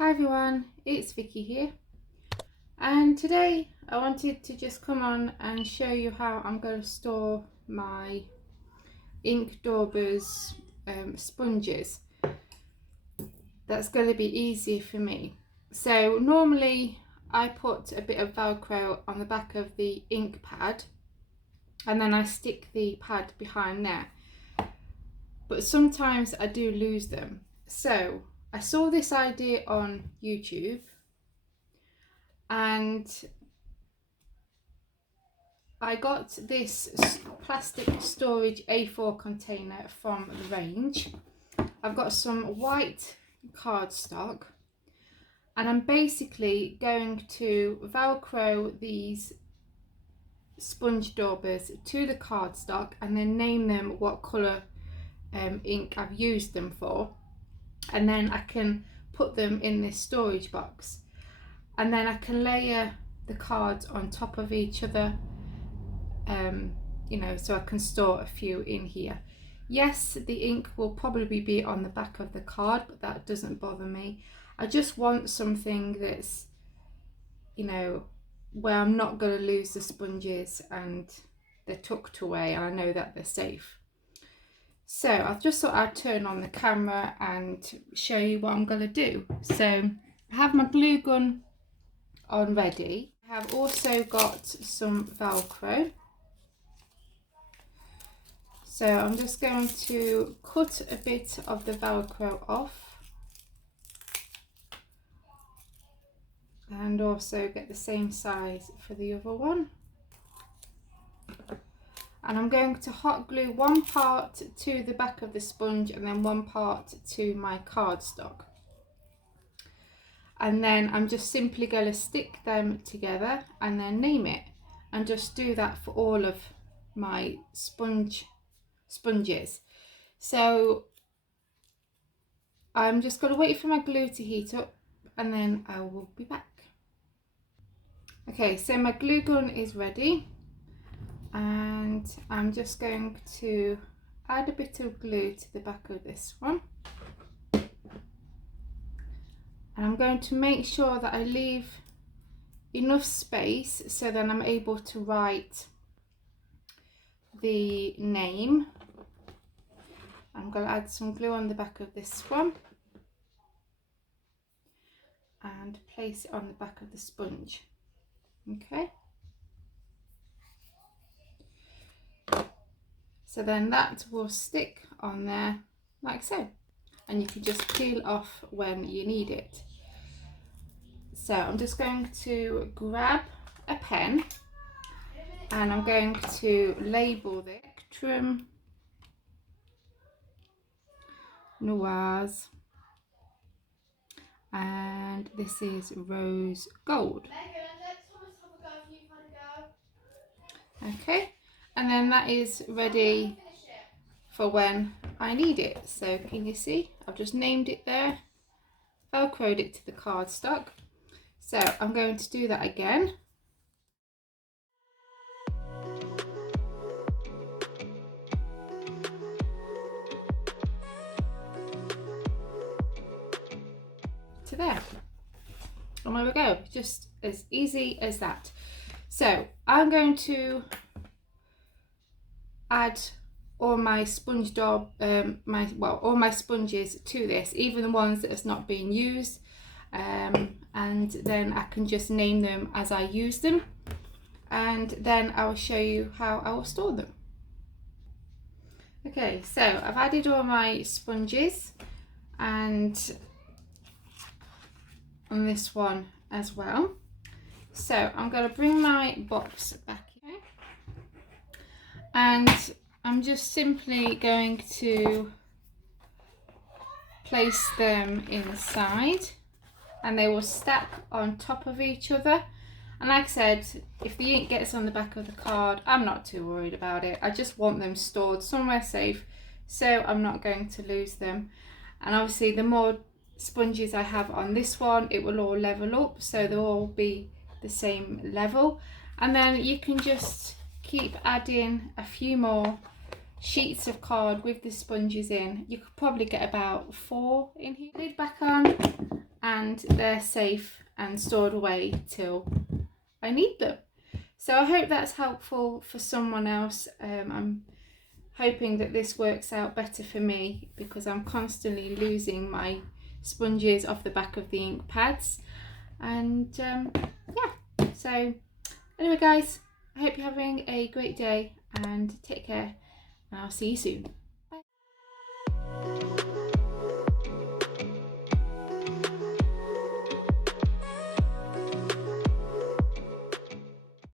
Hi everyone, it's Vicky here, and today I wanted to just come on and show you how I'm going to store my Ink Daubers sponges. That's going to be easy for me. So normally I put a bit of Velcro on the back of the ink pad and then I stick the pad behind there, but sometimes I do lose them. So I saw this idea on YouTube and I got this plastic storage A4 container from the range. I've got some white cardstock and I'm basically going to Velcro these sponge daubers to the cardstock and then name them what colour ink I've used them for, and then I can put them in this storage box and then I can layer the cards on top of each other, so I can store a few in here. Yes, the ink will probably be on the back of the card, but that doesn't bother me. I just want something that's, where I'm not going to lose the sponges and they're tucked away and I know that they're safe. So I just thought I'd turn on the camera and show you what I'm going to do. So I have my glue gun on ready. I have also got some Velcro. So I'm just going to cut a bit of the Velcro off and also get the same size for the other one. And I'm going to hot glue one part to the back of the sponge and then one part to my cardstock. And then I'm just simply going to stick them together and then name it, and just do that for all of my sponges. So I'm just going to wait for my glue to heat up and then I will be back. Okay, so my glue gun is ready and I'm just going to add a bit of glue to the back of this one. And I'm going to make sure that I leave enough space so then I'm able to write the name. I'm going to add some glue on the back of this one and place it on the back of the sponge. Okay, so then that will stick on there like so, and you can just peel off when you need it. So I'm just going to grab a pen and I'm going to label the Spectrum Noirs, and this is Rose Gold. Okay, and then that is ready for when I need it. So can you see, I've just named it there, Velcroed it to the cardstock. So I'm going to do that again. To there. And there we go, just as easy as that. So I'm going to add all my sponge daub, all my sponges to this, even the ones that has not been used, and then I can just name them as I use them, and then I will show you how I will store them. Okay, so I've added all my sponges and on this one as well. So I'm going to bring my box back here and I'm just simply going to place them inside and they will stack on top of each other. And like I said, if the ink gets on the back of the card, I'm not too worried about it. I just want them stored somewhere safe so I'm not going to lose them. And obviously the more sponges I have on this one, it will all level up, so they'll all be the same level. And then you can just keep adding a few more sheets of card with the sponges in. You could probably get about 4 in here. Lid back on and they're safe and stored away till I need them. So I hope that's helpful for someone else. I'm hoping that this works out better for me because I'm constantly losing my sponges off the back of the ink pads. And yeah, so anyway guys, I hope you're having a great day and take care, and I'll see you soon.